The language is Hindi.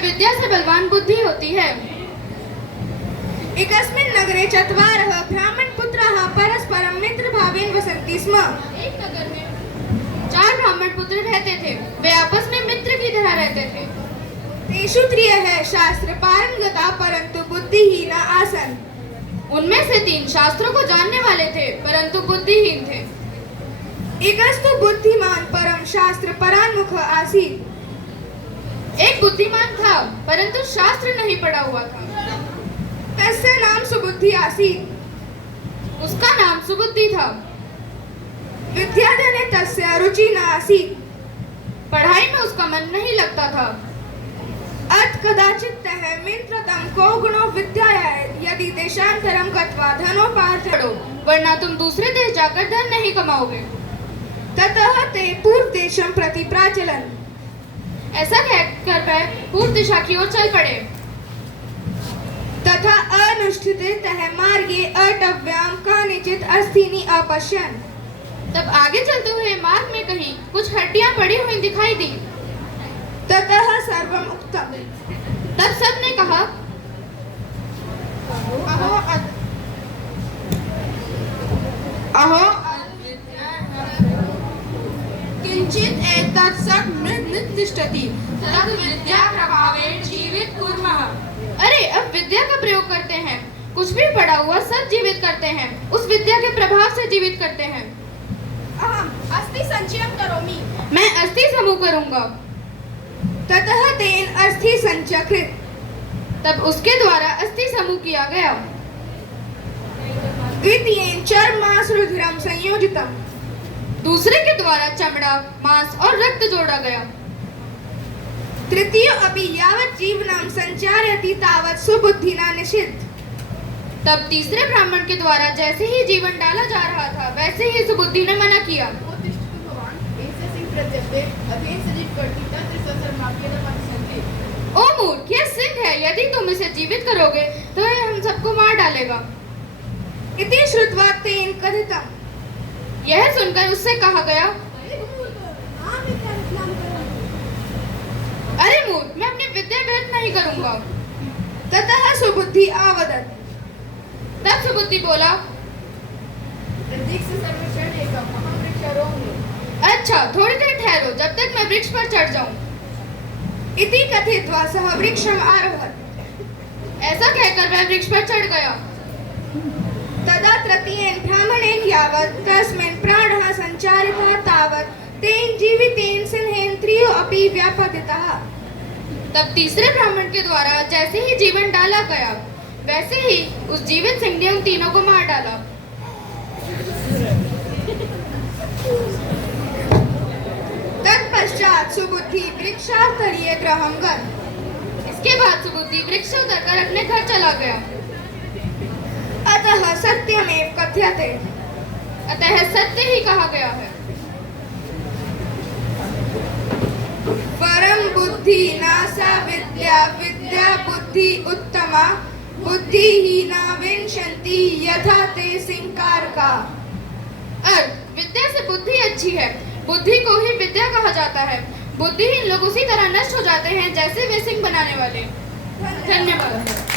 विद्या से बलवान बुद्धि होती है। एकस्मिन् नगरे चत्वारः ब्राह्मणपुत्राः परस्परं मित्रभावेन वसन्ति स्म। एक नगर में 4 ब्राह्मण पुत्र रहते थे। वे आपस में मित्र की तरह रहते थे। तेषु त्रयः शास्त्र पारंगता परंतु बुद्धिहीना आसन्। उनमें से 3 शास्त्रों को जानने वाले थे परंतु बुद्धिहीन थे। एकस्तु बुद्धिमान परम शास्त्र परान्मुख आसीत्। एक बुद्धिमान था परंतु शास्त्र नहीं पढ़ा हुआ था। तस्य नाम सुबुद्धि आसीत्। उसका नाम सुबुद्धि था। विद्याधने तस्य रुचि न आसीत्। पढ़ाई में उसका मन नहीं लगता था। अत कदाचित् मित्रतं को गुणो विद्यायाय यदि देशान्तरं गत्वा धनोपार्जनो वरना तुम दूसरे देश जाकर धन नहीं कमाओगे। ततः ते पूर्व देशं प्रति प्राचलन। ऐसा कहकर वह पूर्व दिशा की ओर चल पड़े। तथा अनुष्ठिते तः मार्गे अटव्यां कानिचित् अस्थिनि अपश्यन्। तब आगे चलते हुए मार्ग में कहीं कुछ हड्डियां पड़ी हुई दिखाई दी। ततः सर्वम् उक्तम्। तब सबने कहा अहो किंचित एतत् सत् निर्दिष्टति तद् विद्या प्रभावेन जीवित कुर्मः। अरे अब विद्या का प्रयोग करते हैं। कुछ भी पढ़ा हुआ सब जीवित करते हैं। उस विद्या के प्रभाव से जीवित करते हैं। अहम् अस्थि संचयं करोमि। मैं अस्थि समूह करूंगा। ततः तेन अस्थि संचकृत। तब उसके द्वारा अस्थि समूह किया गया। द्वितीयेन चर्मासुरुधिरं संयोजितम्। दूसरे के द्वारा चमड़ा, मांस और रक्त जोड़ा गया। तृतीय अपि यावत् जीवनं संचारयति तावत् सुबुद्धिना निषिद्ध। तब तीसरे ब्राह्मण के द्वारा जैसे ही जीवन डाला जा रहा था वैसे ही सुबुद्धि ने मना किया। ओ मूर्ख, यह सिंह है। यदि तुम इसे जीवित करोगे तो यह हम सबको मार डालेगा। इति श्रुत्वा तेन कथितम्। यह सुनकर उससे कहा गया, अरे मूर्ख, मैं अपनी विद्या व्यर्थ नहीं करूंगा। ततः सुबुद्धि आवदत्। तब सुबुद्धि बोला, अच्छा थोड़ी देर ठहरो जब तक मैं वृक्ष पर चढ़ जाऊं। इति कथित्वा सः वृक्षम् आरोहत्। ऐसा कहकर वह वृक्ष पर चढ़ गया। तदा तृतीयेन ब्राह्मणेन यावत् तस्मिन् प्राणः संचारितः तावत् तेन जीवितेन सिंहेन त्रयो अपि व्यापतिताः। तब तीसरे ब्राह्मण के द्वारा जैसे ही जीवन डाला गया वैसे ही उस जीवित सिंह ने उन तीनों को मार डाला। तत्पश्चात् सुबुद्धि वृक्षान्तरीय गृहं गत्। इसके बाद सुबुद्धि वृक्ष से उतरकर अपने घर चला गया। अतः सत्यमेव कथ्यते। अतः सत्य ही कहा गया है। परम बुद्धि नासा विद्या विद्या बुद्धि उत्तमा बुद्धिहीना विनशन्ति यथा ते सिंकारका। अर्थ, विद्या से बुद्धि अच्छी है। बुद्धि को ही विद्या कहा जाता है। बुद्धिहीन लोग उसी तरह नष्ट हो जाते हैं जैसे वे सिंह बनाने वाले। धन्यवाद।